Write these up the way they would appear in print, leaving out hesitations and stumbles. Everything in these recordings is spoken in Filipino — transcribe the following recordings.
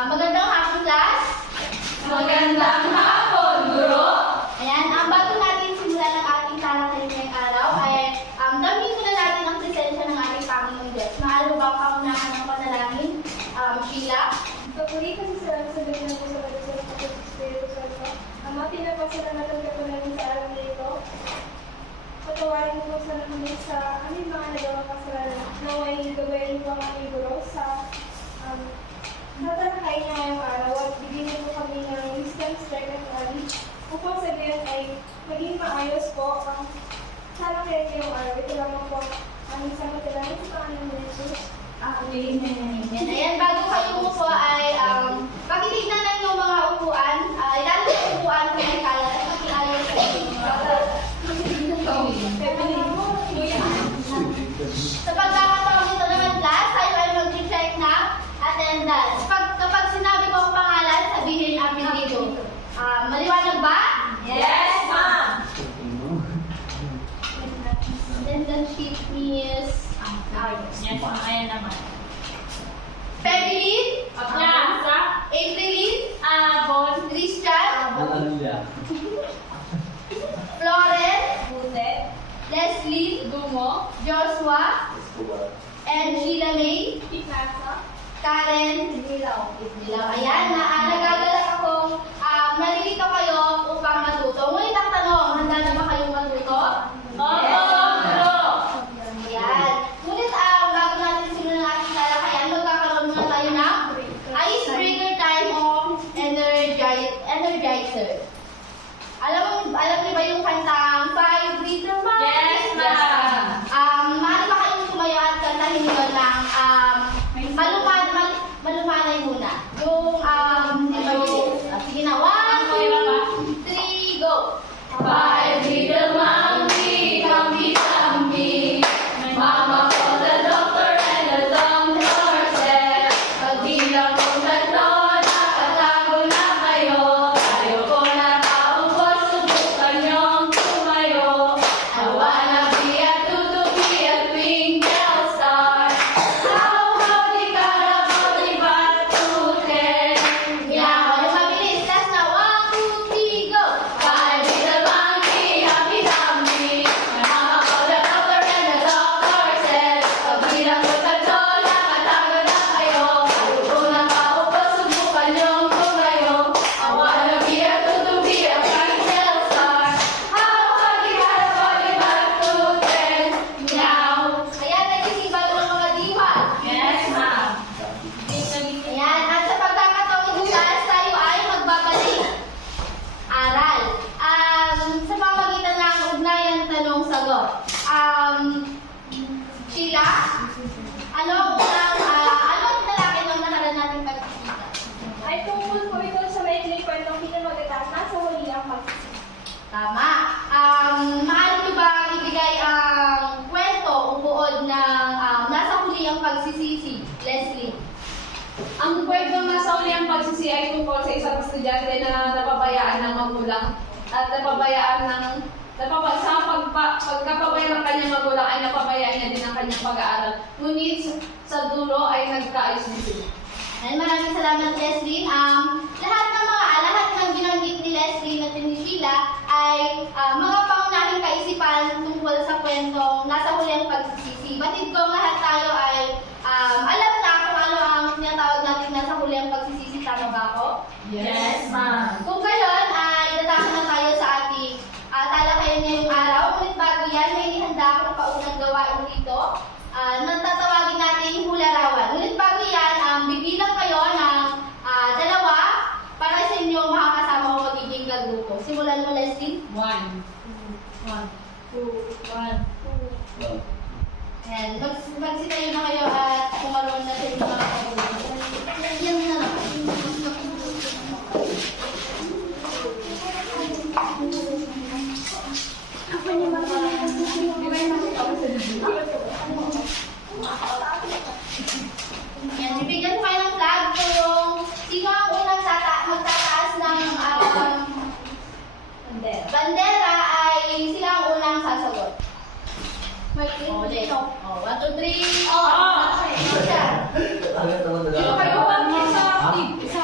Magandang hapon, class. Magandang hapon, guro. Ayan, bago natin simulan ang ating talakayan ngayong araw, ay gamitin muna natin ang presensya ng ating Panginoong Diyos. Mahal mo ba ang pangunahan ng panalangin, Sheila? Paborito sa salamat sa bigyan po sa Pagkasal sa Espiritu Santo. Ama, pinapasalamatan ka po namin sa araw na ito. Patawarin mo po sa namin sa aming mga nagawang kasalanan. Naway gabayan mo ang aming guro sa tatalakay niya ngayong araw at bigyan mo kami ng wisdom, strength, and knowledge upang sa gayon ay maging maayos po ang talakayan ngayong araw. Ito lamang po aming samantalangin sa Panginoon ni Jesus. Amen. Ayan, bago kayo umupo ay pakitignan lang yung mga upuan. Ilan yung upuan kung may kalat at makiayos sa inyo. Sa pagkakataon nito naman, class, tayo ay mag-check na attendance. Kapag sinabi ko ang pangalan, sabihin ang apelyido. Maliwanag ba? Yes, ma'am. Attendance sheet is... Yes, ma'am. Ayan naman. Pebblin, Pagkasa, Aprilin, Abon, Christian, Florence, Bute, Leslie, Dumo, Joshua, and Sheila May, Picasso. Karen, Dilaw. Ayan, nagagalak akong nalilito kayo upang matuto. Ngunit ang tanong, handa na ba kayong matuto? Opo, guro. Ayan. Ngunit bago natin simulan ang ating talakayan, magkakaroon muna tayo ng icebreaker time of energizer. Alam niyo ba yung kantang 5 Little Monkeys? Yes, ma'am. Maaari ba kayong tumayo at kantahin nyo ng malumanay muna. Yung, sige na, 1, 2, 3, go! 5 little monkey, Humpty Dumpty. My mama called the doctor and the doctor said, pagbilang kong tatlo, nakatago na kayo. Ayoko na paupo, subukan niyong tumayo. I wanna be a tutubi, a twinkle star. How di Carabao, di Batute. Yan, mabilis. Last na, 1, 2, 3, go! 5 little monkey, Humpty Dumpty. My mama called the doctor and the doctor said, pagbilang ko tatlo, nakatago na kayo. Ayoko na paupo, subukan niyong tumayo. I wanna be a tutubi, a twinkle star. How di Carabao, di Batute. Meow. Ayan, nagsisibag ng mga diwa. Yes, ma'am. Ayan, at sa pagkakataon ng class, tayo ay magbabalik aral. Sa pamagitan ng ugnayan tanong-sagot. Sheila, ano ang talakay ng nakaraan natin pagkikita? Ay tungkol po ito sa maikling kwentong pinamagatas na sa huli ang pagsisisi. Tama. Maaari niyo ba ibigay ang kwento o buod ng nasa huli ang pagsisisi? Leslie. Ang kwentong nasa uli ang pagsisi ay tungkol sa isang estudyante na napabayaan ng magulang at pagkapabayaan ng kanyang magulang ay napabayaan niya din ang kanyang pag-aaral. Ngunit sa dulo ay nagkaayos din sila. Ay, maraming salamat, Leslie. Lahat ng binanggit ni Leslie at ni Sheila ay mga pangunahing kaisipan tungkol sa kwentong nasa huli ang pagsisisi. Batid kong lahat tayo ay alam na kung ano ang tinatawag natin nasa huli ang pagsisisi. Tama ba ako? Yes, ma'am. Kung gayon, ay tatapos na tayo sa ating talakayan ngayong araw. Ngunit bago yan, may ihanda akong paunang gawain dito. Natatawagin natin hularawan. Ngunit bago yan, bibilang kayo ng dalawa para sa inyo makakasama ko magiging kagrupo. Simulan mo, Leslie. 1, 2, 1. Ayan, magsitayo na kayo at pumalong na sa inyo mga kagrupo. Yan na lang. Yan, bibigyan ko kayo ng flag kung sino ang unang magtataas ng bandera ay sila ang unang sasagot. Ulit. 1, 2, 3. Oh! Isa. Ito kayo, isa.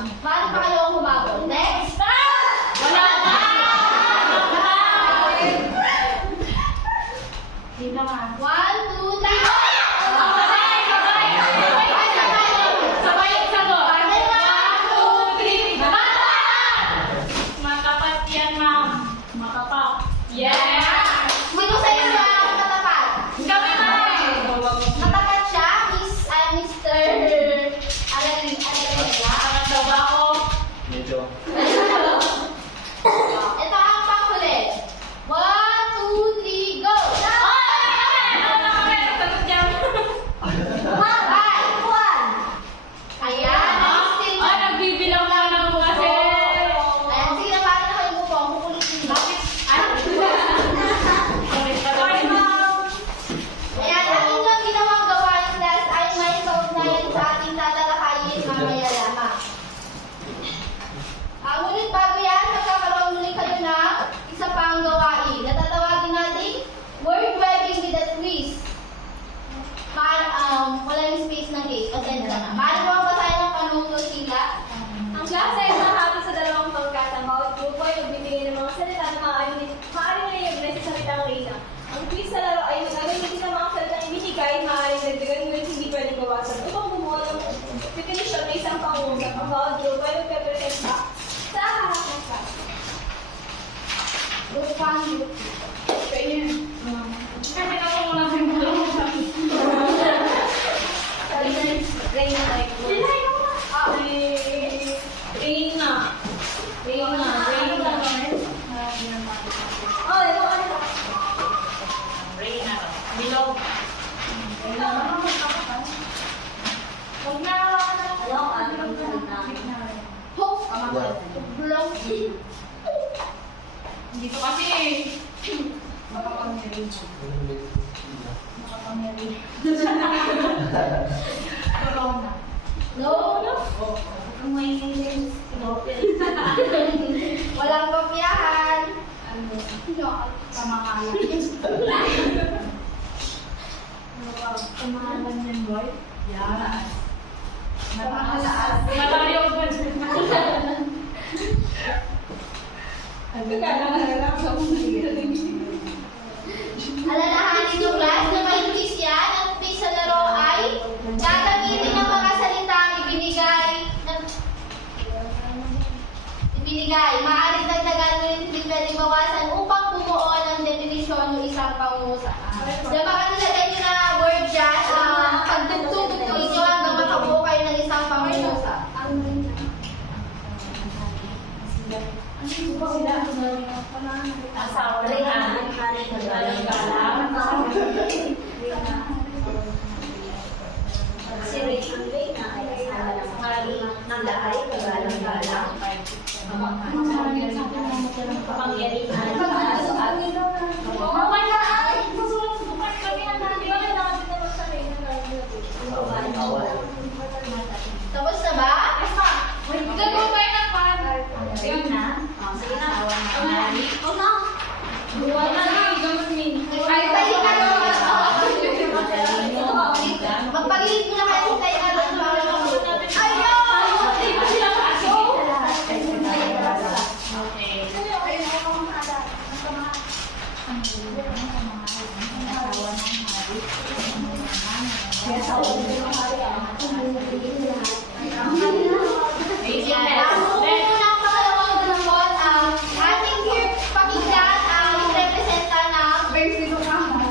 Paano pa kayo humabol? Next! Wala na! One, two, three, go! Sabay yung sagot. 1, 2, 3. Matapat yan, ma'am. Matapat. Yeah! Sino sa inyo ang matapat? Kami, ma'am. Matapat siya, Mr. Alalina. Ang trabaho. Medyo. Ito ang panghuli. 1, 2, 3, go! Ayan, still. Ay, nagbibilang na lang po kasi. Ayan, sige na, paano na kayo mo po? Ang kukulitin mo. Ayan, ang inyong ginawang gawain class ay may kaugnayan sa ating tatalakayin mamaya lamang. Ngunit bago yan, magkakaroon muli kayo ng isa pang gawain. Natatawagin natin word webbing with a twist. Wala yung space ng case. Pasensya na. Maaari mo ang basahin ng panungto sila. Ang klase ay nahati sa dalawang pangkat. Ang bawat grupo ay magbibigay ng mga salita na maaari na i-address sa salitang reyna. Ang twist sa laro ay magagamitin ng mga salitang ibinigay, maaaring dagdagan ngunit hindi pwedeng bawasan. Upang bumuo ng definition ng isang pangungusap, ang bawat grupo ay magpe-present sa harap ng klase. Group 1, group 2. Kami na ako muna sa mga. Reyna like Reyna. Oh, ito ano? Reyna. Bilog. Huwag na Hook. Blong. Dito kasi. No. Walang kopyahan. Malayo ba? Alalahanin yung class na may quiz yan. Ang quiz sa laro ay gagamitin ng mga salitang ibinigay. Maaaring dagdagan ngunit hindi pwedeng bawasan upang bumuo ng definisyon ng isang pangungusap. Diba baka nilagay nyo na word dyan, pagtugtog-tugtugin nyo hanggang makabuo kayo ng isang pangungusap. Asawa na. Si Rachel Reyna ay asawa ng Mari ng lahay, kagalang-galang. Kapangyarihan at Tapos na ba? Gagawin kayo ng pan. Ayun na. Sige na. Mari. Wala na. Ay, tayo ka doon. Magpagilid mo na kayo tayo ka doon para mag- Ang unang pangalawang grupot, ang ating pakinggan ang representa ng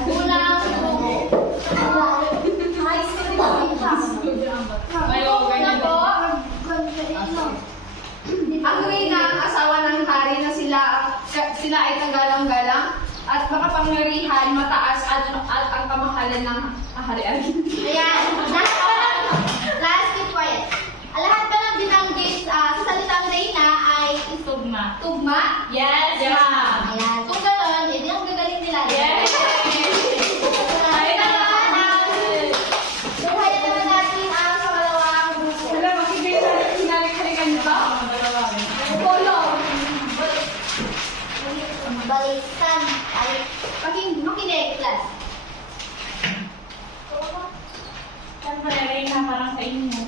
unang grupo. Una po, Ang reyna ang asawa ng hari na sila ay kagalang-galang at makapangyarihan, mataas at ang kamahalan ng kaharian. ayan, lahat pa ng, last keep quiet. Lahat pa ng binanggit sa salitang Reyna ay Tugma. tugma. Yes, ma'am. Ayan, kung gano'n, edi ang gagaling nila. Yes. Buhay na naman natin ang pangalawang grupo. Wala, makikita na hinalik-halikan niyo ba? Polo! Balikan. Ay, makinig, class. Saan pa rin na parang sa inyo?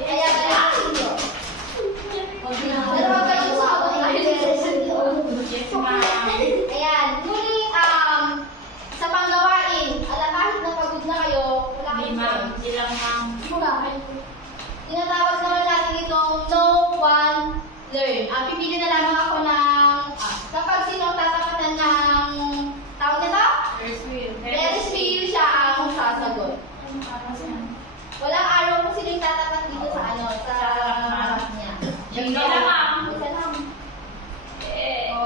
Kaya malaking yun. Pero wag kayong sagot. Yes, ma'am. Ayan, ngunit sa panggawain, kahit napagod na kayo, wala Hindi, kayong ma'am. choice. Hindi lang, ma'am. Tinatawag naman natin itong no one learn. Pipili na lamang ako ng kapag sino ang tatapatan ng tawag nito? Ferris wheel siya ang sasagot. Walang araw kung sino yung tatapat dito sa sa harap niya. Hindi lang, ma'am. Isa lang.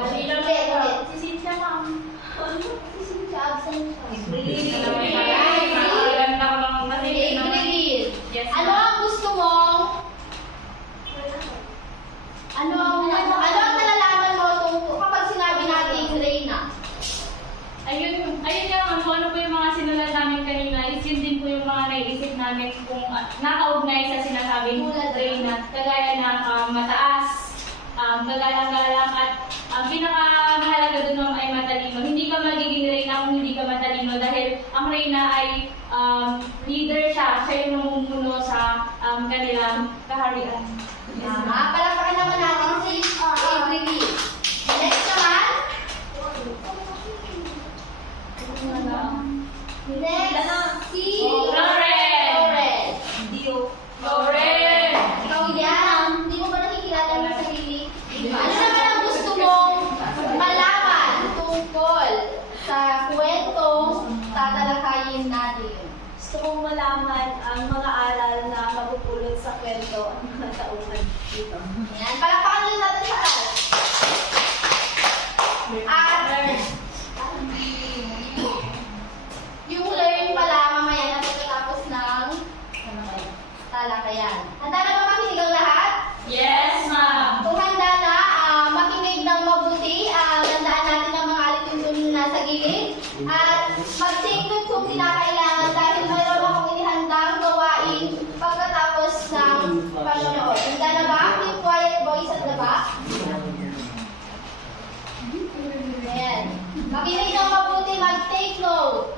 Hindi lang, Ulit, ma'am. ulit. Si Cynthia, ma'am. Si Cynthia, absent siya. Maganda ko lang kasi. Green. Yes, Ano ma'am. ang gusto mong ano ang nalalaman mo kapag sinabi natin Reyna? Ayun nga ma'am, kung ano po yung mga sinulat namin kanina, is yun din po yung mga naiisip namin kung nakaugnay sa sinasabing Reyna, kagaya ng mataas, kagalang-galang at ang pinakamahalaga doon ma'am ay matalino. Hindi ka magiging Reyna kung hindi ka matalino dahil ang Reyna ay leader siya yung namumuno sa kanilang kaharian. Palakpakan naman natin si April. Next naman. Next, si Lauren. Lauren! Ikaw yan. Hindi mo ba nakikilala yung sarili? Ano naman ang gusto mong malaman tungkol sa kwentong tatalakayin natin? Gusto kong malaman ang mga aral na magpupulot sa kwento ang mga tauhan dito. Yan, palakpakan din natin sa taas. At yung learn pala mamaya na pagkatapos ng talakayan. Handa na ba makinig ang lahat? Yes, ma'am! Kung handa na, makinig ng mabuti, tandaan natin ang mga alituntunin na nasa gilid. At mag-take note kung kinakailangan dahil mayroon akong inihandang gawain pagkatapos ng panonood. Handa na ba? Keep quiet boys at the back. Ayan. Makinig ng mabuti, mag-take note.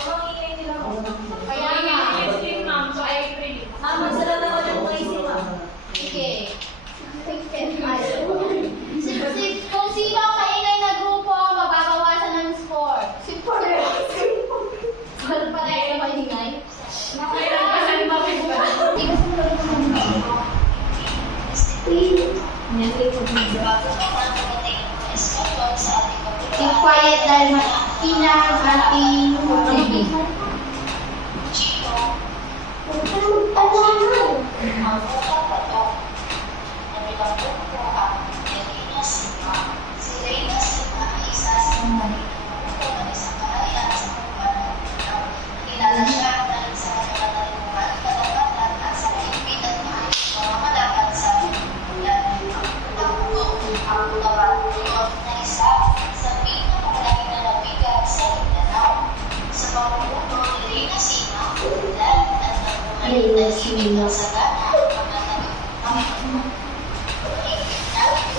Ang ingay nila ko. Kaya nga. Yes, please, ma'am. So, I agree. Masarap ako ng mga isip. Sige. Kung sino ang kaingay na grupo, mababawasan ng score. Si Forrest. Score pa tayo na maingay. Kailan ba sa lima ko ba? Keep quiet dahil pinag-ating TV.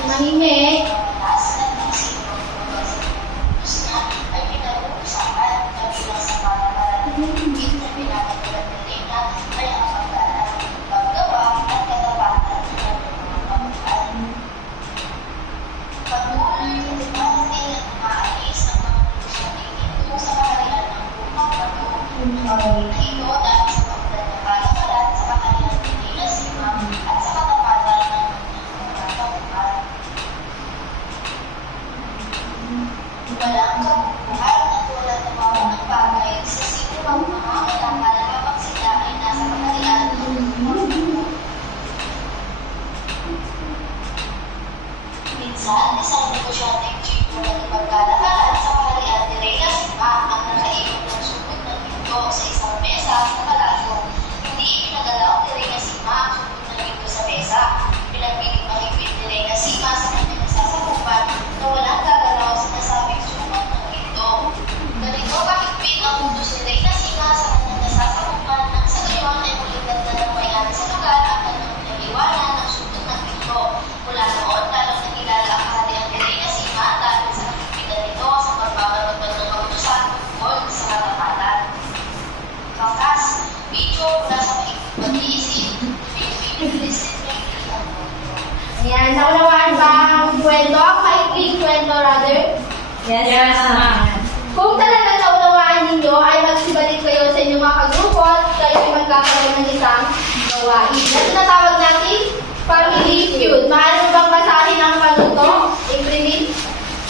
Mahimik. Walang kabubuhay na tulad ng mga bagay sa sinumang mga kailangan habang sila ay nasa kaharian ng mundo. Minsan, isang negosyanteng chico na ipagkalakaran sa kaharian ni Reyna Sima ang nakainom ng sugod ng mundo sa isang mesa Yes, ma'am. Kung talagang naunawaan ninyo, ay magsibalik kayo sa inyong mga kagrupo at kayo ay magkakaroon ng isang gawain. Na tinatawag natin family feud. Maaari mo bang basahin ang panuto? April?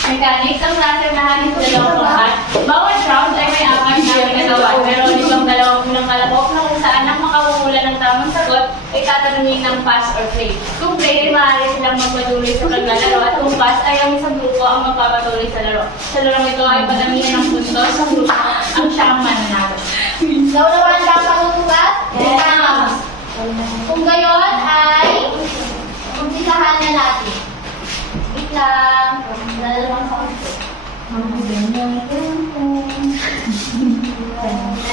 Mechanics ang nasa lahat ng dalawang lahat. Bawat round ay may apat na ginagawa, pero itong dalawang unang kalabok na kung saan ang makakahula ng tamang sagot ay tatanungin ng pass or play. Kung play, ay maaari silang magpatuloy sa paglalaro at kung pass ay ang isang grupo ang magpapatuloy sa laro. Sa larong ito ay padamihan ng puntos sa grupo ang siyang mananalo. Naunawaan ba ang panutukat? Yes. Kung gayon ay umpisahan na natin. Wait lang. Nalalawang sa konti.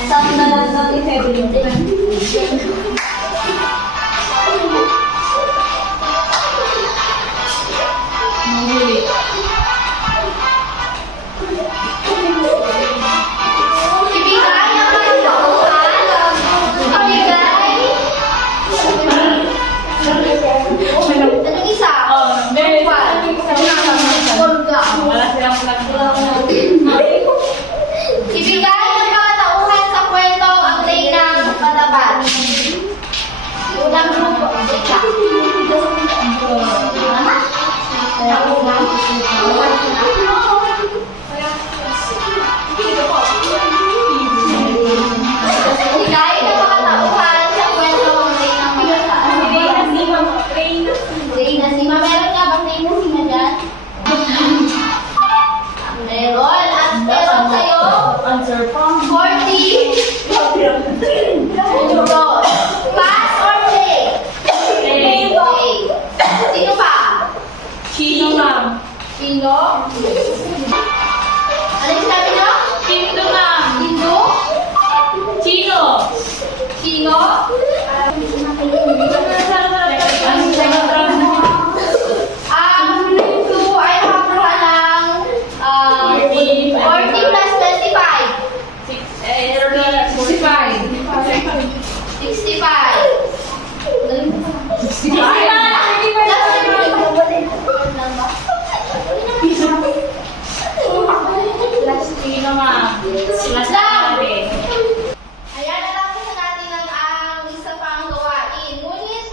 Saan na lang sa Mahuli. Ibigay ang panutukat. Ibigay. Anong isa? Oh, very Olga. Wala silang nagagawa. Ibigay ng mga tauhan sa kwento ang Reynang Katapat. Unang grupo. Ibigay ng mga tauhan sa kwento ang Reynang Katapat. Reyna Sima. Meron nga bang Reyna Sima dyan? Meron. At meron sa'yo Answer po. 40 euros. Pass or play? Play. Play. Sino pa? Chino, ma'am. Sino? Ano yung sabi nyo? Chino, ma'am. Sino? Chino. Sino? Ang second round. Ang two ay nakakuha ng 40 plus 25. 65. 65. Chino, ma'am. Last Lang. natin. Ayan, natapos na natin ang isa pang gawain. Ngunit,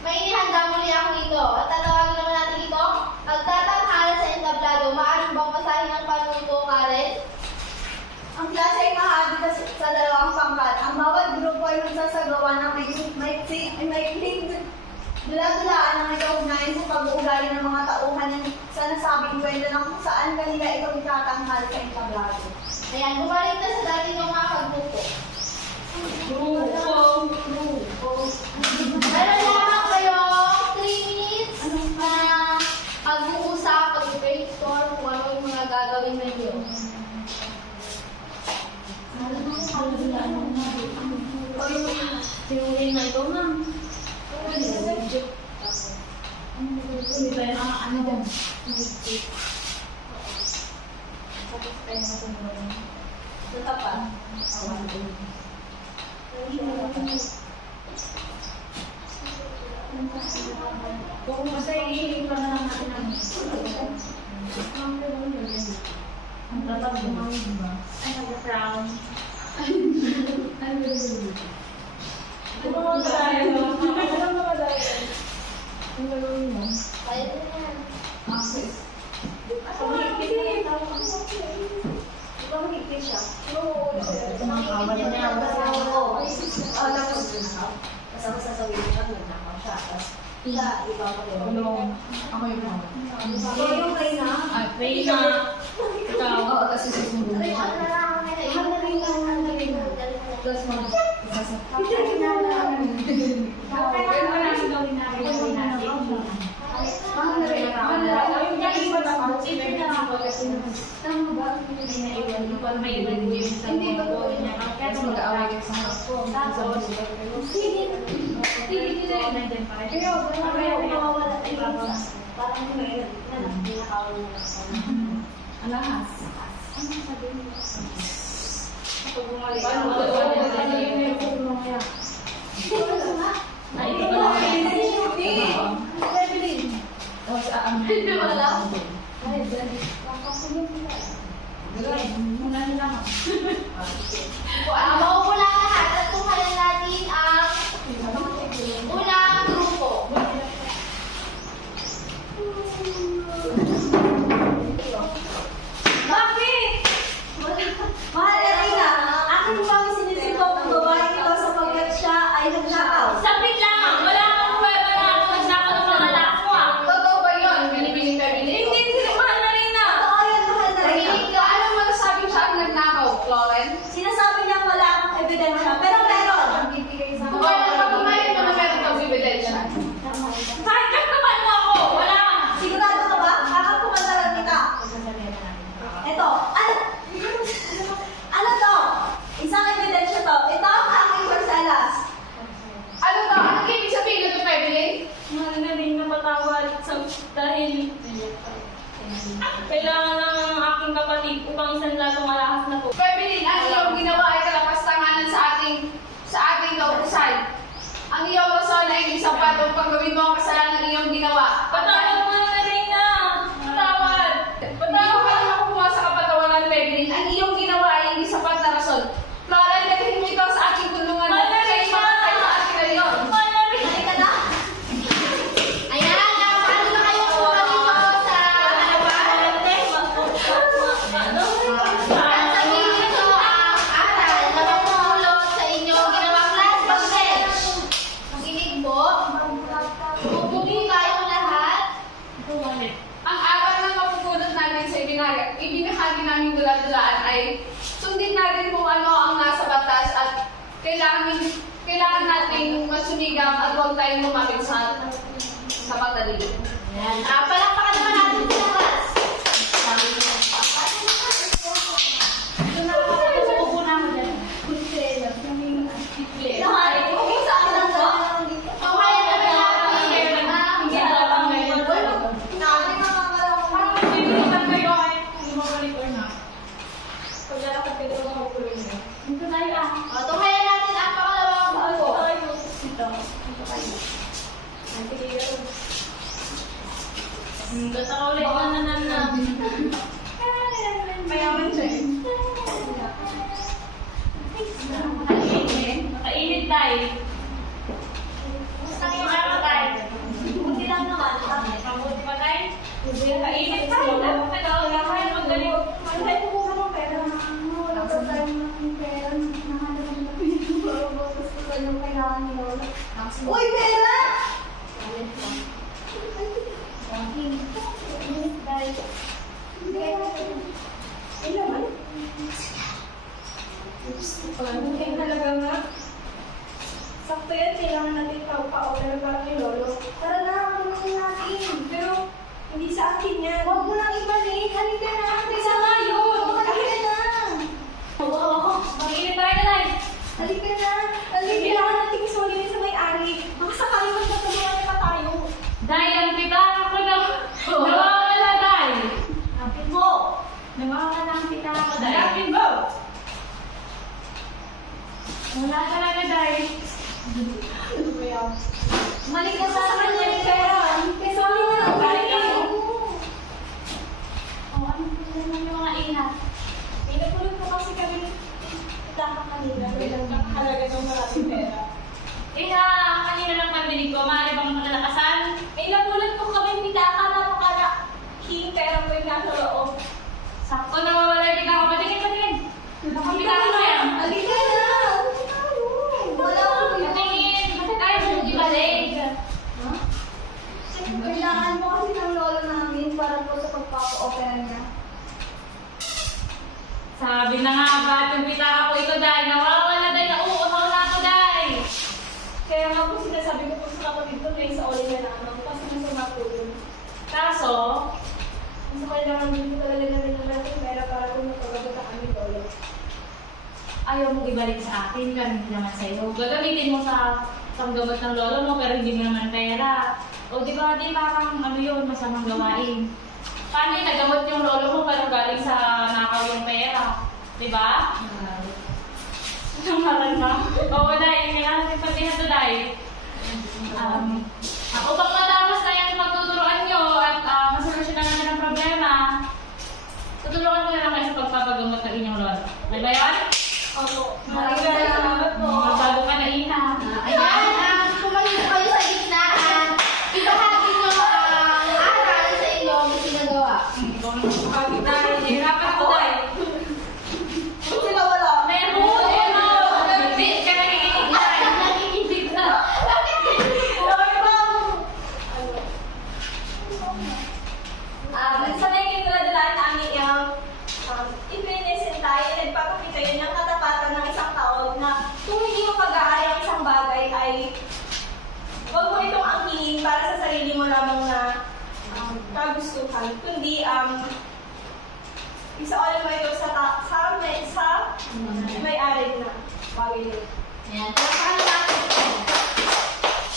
may inihanda muli ako ito. At tatawagin naman natin ito, pagtatanghal sa entablado. Maaari bang basahin ang panuto, Karen? Ang klase ay mahagi sa dalawang pangkat. Ang bawat grupo ay magsasagawa ng maikling dula-dulaan na may kaugnayan sa pag-uugali ng mga tauhan sa nasabing kwento na kung saan kanila ito itatanghal sa entablado. Ayan, bumalik na sa dati ng mga kagrupo. Meron lamang kayo 3 minutes na pag-uusap, pag-brainstorm kung ano yung mga gagawin ninyo. Sinulin na ito, ma'am. Kung kasi iipa na lang natin ang ang tatag mo, diba? Ay, nag-crown. Kaya na yan. Ako yung Reyna. Ikaw. Oo, tapos susunod. Hindi ba po niya? Tapos mag-aaway kayo sa harap ko. Alahas. Pag bumalik Paano ako, ba? ano yun yung mamaya? Ay, ito na. Tapos, Hindi wala. Ay, Maupo lang lahat at tunghayan natin ang unang grupo. Bakit? Mahal Erina, akin mo kami sinisiko kung babae ito sapagkat siya ay nagnakaw. Sabit lang! Wala akong pwede na ako nagsaka ng mga lako ah! Totoo ba yun? Binibiling ka Hindi, bilhin? hindi, mahal na rin na! Totoo yan, mahal na Rina. Nahilig ka. Anong masasabi siya ang nagnakaw, Florence? Sinasabi niya wala akong ebidensya, pero meron. Kung ano pa kumain mo na meron kang ebidensya. Kahit kaktapan mo ako! Wala! Sigurado ka ba? Kakakumandaran kita. Ito, ano to? Isang ebidensya to. Ito ang aking parcelas. Ano to? Anong ibig sabihin nito, Evelyn? Mahal na rin na matawad dahil kailangan ng aking kapatid upang isang latong alahas na po. Evelyn, ang iyong ginawa ay kalapastanganan sa ating kautusan. Ang iyong rason ay hindi sapat upang gawin mo ang kasalanan ng iyong ginawa. Patawad mo na rin na! Patawad! Hindi ko pa makukuha sa kapatawaran, Evelyn. Ang iyong ginawa ay hindi sapat na rason. Florence, dalhin mo ito sa aking kulungan. Mahal na rin Siya ay makakay sa ating ngayon. Mahal na rin! Halika na. Ayan, paano na kayo kuha dito sa harapan? At sabihin nito ang aral na mapupulot sa inyong ginawang class passage. Makinig po. Mabuti tayong lahat. Ang aral na mapupulot natin sa ibinahagi naming dula-dulaan ay sundin natin kung ano ang nasa batas at kailangan nating magsunigang at huwag tayong lumapit sa patadili. Palakpakan naman natin sa class. Okay, sa akin lang to. Tunghayan naman natin ang ginawang tunghayan natin ang pangalawang grupo. Gata ka ulit na. Mayaman siya eh. Makainit tayo. Ang iyong araw tayo. Buti lang naman. Mabuti pa tayo. Makainit tayo. Dapat wala kayo magaling. Wala ko kung ano pera. Wala ko tayong pera. Gusto ko yung kailangan ni Lola. Uy, pera! Kaya talaga nga. Sakto yan, kailangan natin pa-order para kay Lolo. Tara na, ano natin? Pero, hindi sa akin yan. Huwag mo nang ibalik. Halika na. Isa nga yun. Halika na. Mag-init tayo na tayo. Halika na. Halika, kailangan natin isuli sa may-ari. Baka sakali magpatulungan pa tayo. Dahil ang pitaka ko na. Nawawala dahil. Lapit mo. Nawawala ang pitaka ko dahil. Lapin mo! Wala talaga dahil. Malik ka sa kanya yung pera. Isuli mo na tayo. Oh, ano po naman yung mga inat? May napulot ko kasi kami pitaka kanina. Nakahalaga ng maraming pera. Kanina lang pabilig ko. Maaari bang makalakasan? May napulot ko kami pitaka na makalaking pera mo yung nasa loob. Sakto nawawala yung pitaka ko. Patingin. Pitaka ko yan. Halika na. Wala akong Patingin. Tayo mo ibalik. Kailangan mo kasi ng lolo namin para po sa pagpapa-opera niya. Sabi na nga ba yung pitaka ko ito dahil nawawala dahil nauuhaw na ako dahil. Kaya nga po sinasabi ko po sa kapatid ko na sa Oli na naman kasi nasa matulog. Kaso, Mas kailangan din ko talaga namin ng malaking pera para kung magpagagot kami lolo. ayaw mong ibalik sa akin, pero hindi naman sa'yo. Gagamitin mo sa panggamot ng lolo mo, pero hindi mo naman pera. O di ba, di parang ano yun, masamang gawain. Paano yung nagamot yung lolo mo, pero galing sa nakaw yung pera? Di ba? Namaral na? Oo, dahil kailangan natin pagdihan to dahil. Upang matapos na yung magtuturuan nyo at masolusyonan natin ang problema, paggamot ng inyong lola. May ba yan? Opo. Maraming salamat po. Magbago ka na ina. Ayan, kumalit kayo sa gitna at ibahagi nyo ang aral sa inyong isinagawa. Pagkakit na, hirapan ako dahil. Sila wala. Meron! Hindi ka nakikinig na. Nakikinig na. Sa naging dala-dalaan namin yung ipinisin tayo, nagpapakita yun ng katapatan ng isang tao na kung hindi mo pag-aari ang isang bagay ay huwag mo itong angkinin para sa sarili mo lamang na kagustuhan, kundi isaulan mo ito sa may-ari na bagay yun. Ayan, paano natin ito?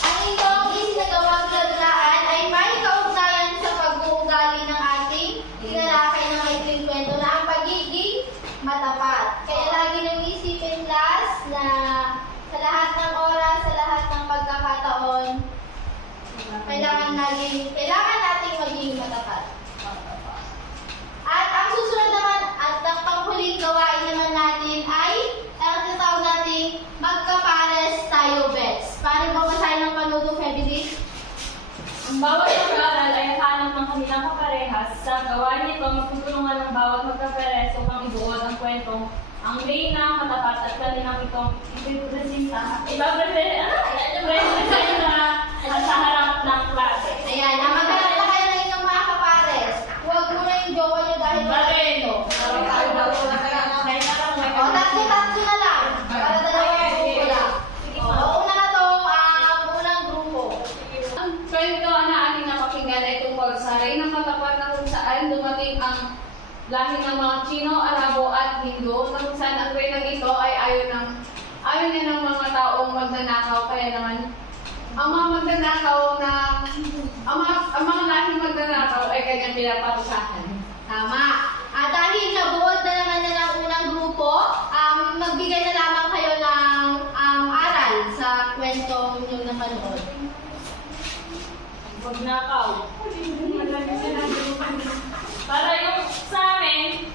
Ang inyong isinagawang dalagaan ay may kaugnayan sa pag-uugali ng ating tinalakay ng maikling kwento na ang pagiging matapat. Kaya lagi nang isipin class na sa lahat ng oras, sa lahat ng pagkakataon, kailangan nating maging matapat. At ang susunod naman at ang panghuling gawain naman natin ay ang tinatawag nating magkapares tayo bets. Paano ba masahin ng panudong February? Ang bawat mag-aaral ay nakahanap ng kanilang kaparehas. Sa gawain nito, magtutulungan ng bawat magkaparehas upang ibuod ang kwentong ang reyna, matapat at kanilang itong ipipresenta. Ipapresenta sa harap ng klase. Ayan, maghanap na kayo ng inyong mga kapares. Huwag mo na yung jowa nyo dahil Bakit? O, tatlo na lang. Para dalawang grupo lang. O, una na tong unang grupo. Ang kwento na aking napakinggan ay tungkol sa Reynang Matapat na kung saan dumating ang lahi ng mga Chino, Arabo at Hindu na kung saan ang Reynang ito ay ayaw niya ng mga taong magnanakaw. Kaya naman, ang mga magnanakaw ang mga lahing magnanakaw ay kanyang pinaparusahan. Tama. Dahil nabuod na naman na ng unang grupo, magbigay na lamang kayo ng aral sa kwentong inyong napanood. Magnakaw. Para yung sa amin,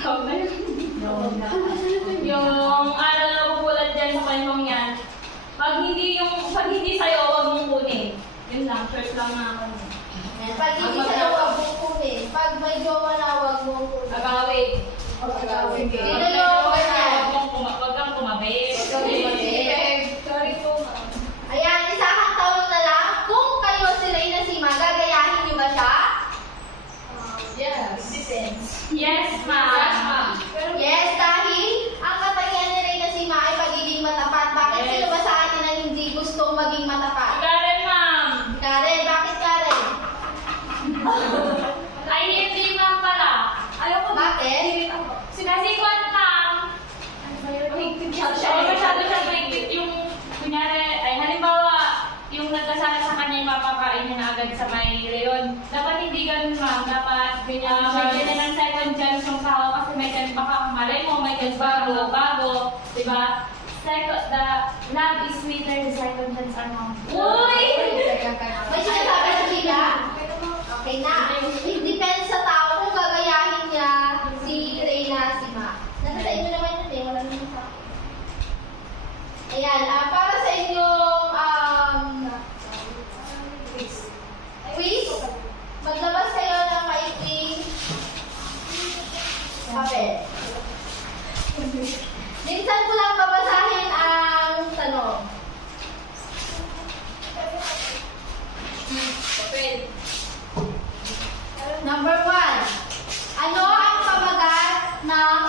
yung aral na pupulat dyan sa kwentong yan, pag hindi sa'yo, huwag mong kunin. Yun lang, short lang na ako. Ayan, pag hindi sa huwag mong kunin. Pag may jowa na, huwag mong kunin. Agawin. Sino yung ganyan? Huwag kang kumabit. Sorry po. Ayan, isang tanong na lang. Kung kayo si Reyna Sima, gagayahin niyo ba siya? Yes. Yes, ma'am. Yes, dahil ang katangian ni Reyna Sima ay pagiging matapat. Bakit Yes. sino ba sa atin ang hindi gustong maging matapat? Karen, ma'am. Karen, bakit Karen? Ay, hindi ma'am pala. Bakit? Sinasikot, ma'am. Masyado siya mahigpit yung, kunyari, ay halimbawa, yung nagkasala sa kanya yung mapakain niya na agad sa may leon. Dapat hindi ganun, ma'am. Dapat may ganyan ng second chance yung tao kasi may chance baka malay mo, may chance bago. Diba? The love is sweeter, the second chance are not. Uy! May sinasabi na sila? Okay na. It depends sa tao kung gagayahin niya si Reyna Sima. Nasa sa inyo naman yun eh. Wala naman sa akin. Ayan. Para sa inyong quiz, maglabas kayo ng maikling papel. Minsan ko lang babasahin ang tanong. Number 1. Ano ang pamagat ng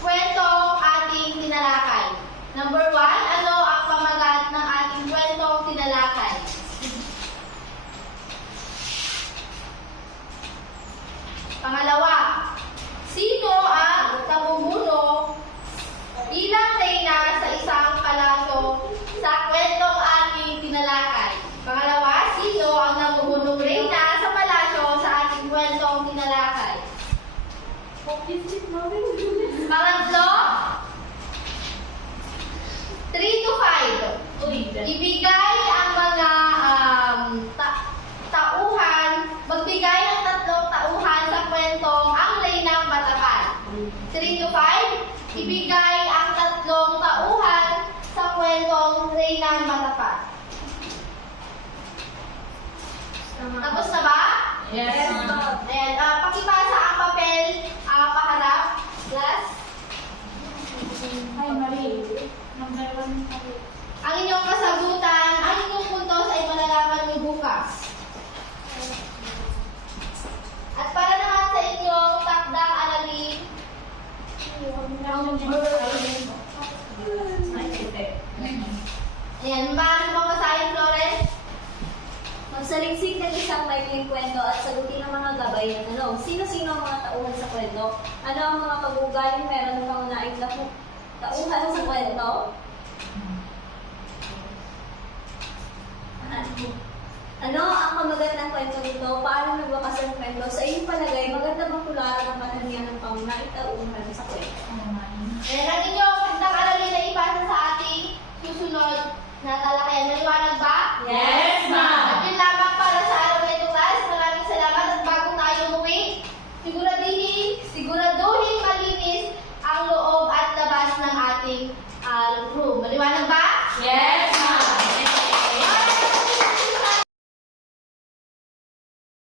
kwentong ating tinalakay? Number 1. Ano ang pamagat ng ating kwentong tinalakay? Pangalawa. Sino ang namumuno bilang reyna sa isang palasyo sa kwentong ating tinalakay? Pangalawa, sino ang namumuno reyna sa palasyo sa ating kwentong tinalakay? Pangatlo, 3 to 5. Ibigay ang mga tauhan, magbigay ng 3 tauhan sa kwentong ang reynang matapat. 3 to 5, ibigay ang 3 tauhan sa kwentong Reynang Matapat. Tapos na ba? Yes, ma'am. Ayan, pakipasa ang papel paharap. Class. Hi, Marie. Number 1. Ang inyong kasagutan, ang inyong puntos ay malalaman niyo bukas. At para naman sa inyong takdang aralin, ayan, maaari mo basahin, Flores? Magsaliksik ng isang maikling kwento at sagutin ang mga gabay na tanong. Sino-sino ang mga tauhan sa kwento? Ano ang mga pag-uugaling meron ng pangunahing tauhan sa kwento? Ano ang kamagat ng kwento nito? Paano nagwakas ang kwento? Sa iyong palagay, maganda bang tularan ang katangian ng pangunahing tauhan sa kwento? Ayan, ang inyong